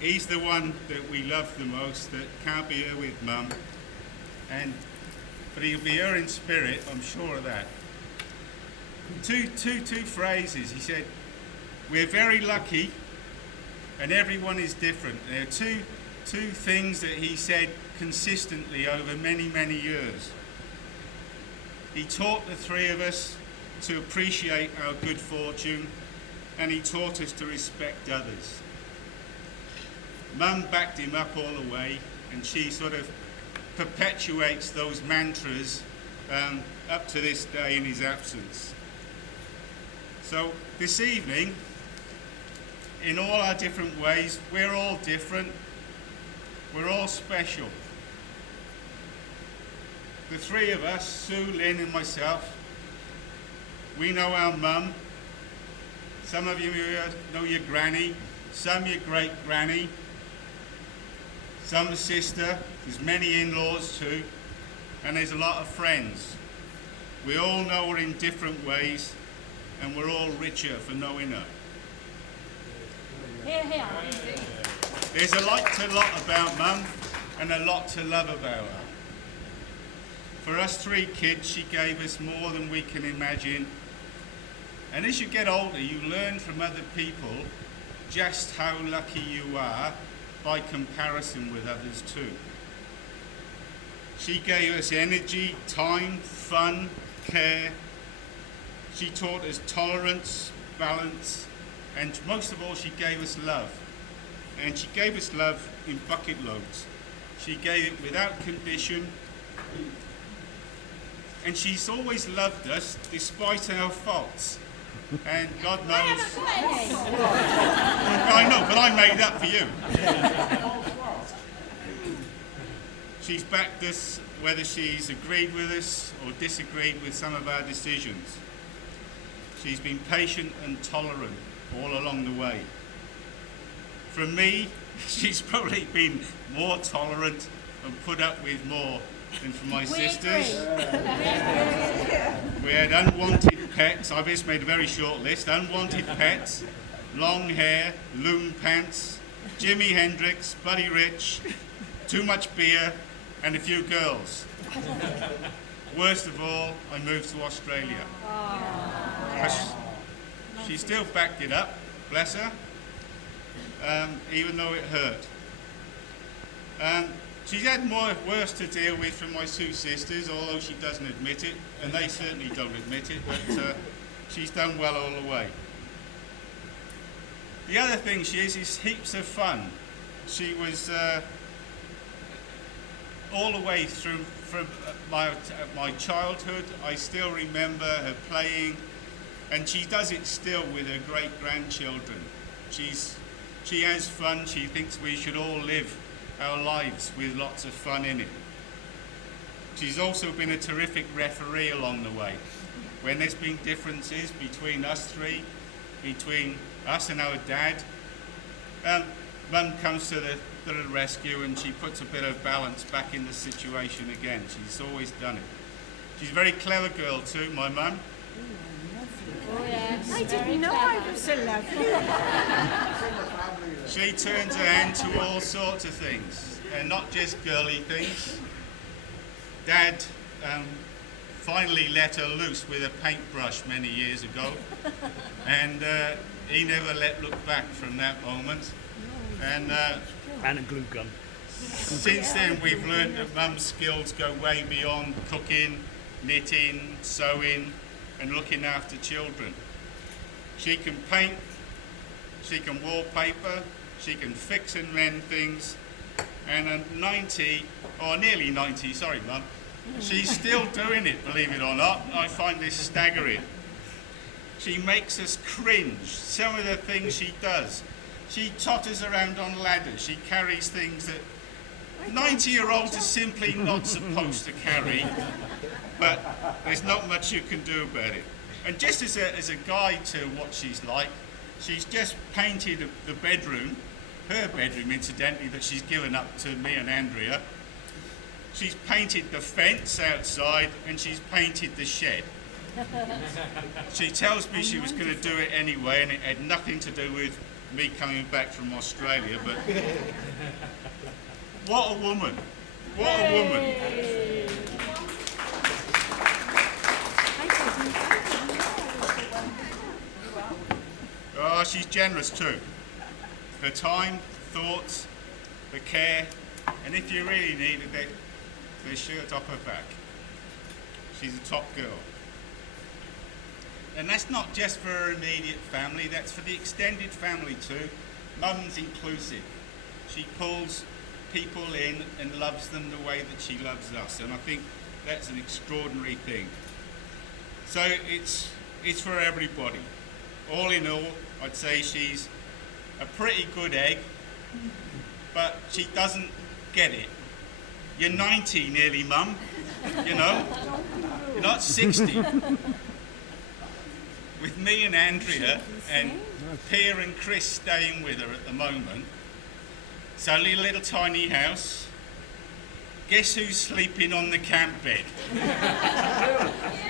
He's the one that we love the most, that can't be here with Mum. But he'll be here in spirit, I'm sure of that. Two phrases. He said, we're very lucky and everyone is different. There are two things that he said consistently over many, many years. He taught the three of us to appreciate our good fortune, and he taught us to respect others. Mum backed him up all the way, and she sort of perpetuates those mantras up to this day in his absence. So this evening, in all our different ways, we're all different, we're all special. The three of us, Sue, Lynn and myself, we know our mum. Some of you know your granny, some your great-granny, some a sister, there's many in-laws too, and there's a lot of friends. We all know her in different ways, and we're all richer for knowing her. Here, here. There's a lot about Mum, and a lot to love about her. For us three kids, she gave us more than we can imagine. And as you get older, you learn from other people just how lucky you are by comparison with others too. She gave us energy, time, fun, care. She taught us tolerance, balance, and most of all, she gave us love. And she gave us love in bucket loads. She gave it without condition. And she's always loved us despite our faults. And God knows. I know, but I made up for you. She's backed us whether she's agreed with us or disagreed with some of our decisions. She's been patient and tolerant all along the way. From me, she's probably been more tolerant and put up with more than from my sisters. We had unwanted pets. I've just made a very short list. Unwanted pets, long hair, loon pants, Jimi Hendrix, Buddy Rich, too much beer, and a few girls. Worst of all, I moved to Australia. She still backed it up, bless her, even though it hurt. She's had worse to deal with from my two sisters, although she doesn't admit it, and they certainly don't admit it, but she's done well all the way. The other thing she is heaps of fun. She was all the way through from my childhood. I still remember her playing, and she does it still with her great-grandchildren. She has fun. She thinks we should all live our lives with lots of fun in it. She's also been a terrific referee along the way. When there's been differences between us three, between us and our dad, Mum comes to the rescue and she puts a bit of balance back in the situation again. She's always done it. She's a very clever girl too, my mum. Oh, yes. I didn't know I was so lovely. She turns her hand to all sorts of things, and not just girly things. Dad finally let her loose with a paintbrush many years ago, and he never looked back from that moment. And a glue gun. Since then, we've learned that Mum's skills go way beyond cooking, knitting, sewing, and looking after children. She can paint, she can wallpaper, she can fix and mend things, and at 90, or nearly 90, sorry Mum, she's still doing it, believe it or not. I find this staggering. She makes us cringe, some of the things she does. She totters around on ladders, she carries things that 90-year-olds are simply not supposed to carry, but there's not much you can do about it. And just as a guide to what she's like, she's just painted the bedroom, her bedroom incidentally, that she's given up to me and Andrea. She's painted the fence outside and she's painted the shed. She tells me she was going to do it anyway and it had nothing to do with me coming back from Australia, but what a woman. What a woman. Oh, she's generous too. Her time, thoughts, the care, and if you really need it, there's shirt off her back. She's a top girl. And that's not just for her immediate family, that's for the extended family too. Mum's inclusive. She pulls people in and loves them the way that she loves us, and I think that's an extraordinary thing. So it's for everybody. All in all, I'd say she's a pretty good egg, but she doesn't get it. You're 90 nearly, Mum, you know? You're not 60. With me and Andrea and Pia and Chris staying with her at the moment, it's only a little tiny house. Guess who's sleeping on the camp bed?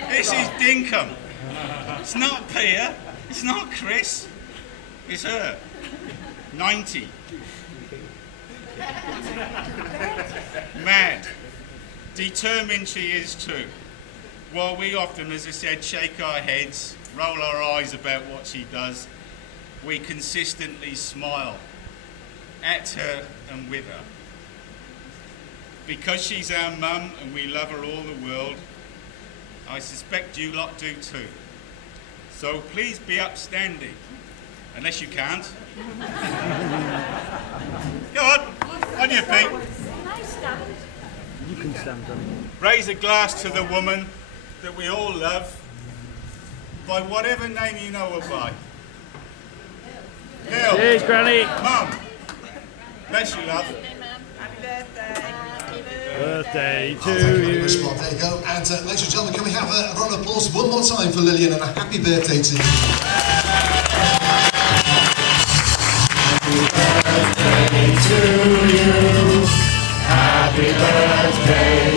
This is Dinkum. It's not Pia, it's not Chris, it's her. 90. Mad. Determined she is too. While we often, as I said, shake our heads, roll our eyes about what she does, we consistently smile at her and with her. Because she's our mum and we love her all the world, I suspect you lot do too. So please be upstanding, unless you can't. Go on your feet. You can stand up. Raise a glass to the woman that we all love, by whatever name you know her by. Gail. Cheers, Granny. Mum. Bless you, love. Birthday I'll take to another you. spot. There you go. And ladies and gentlemen, can we have a round of applause one more time for Lillian and a happy birthday to you. Happy birthday to you. Happy birthday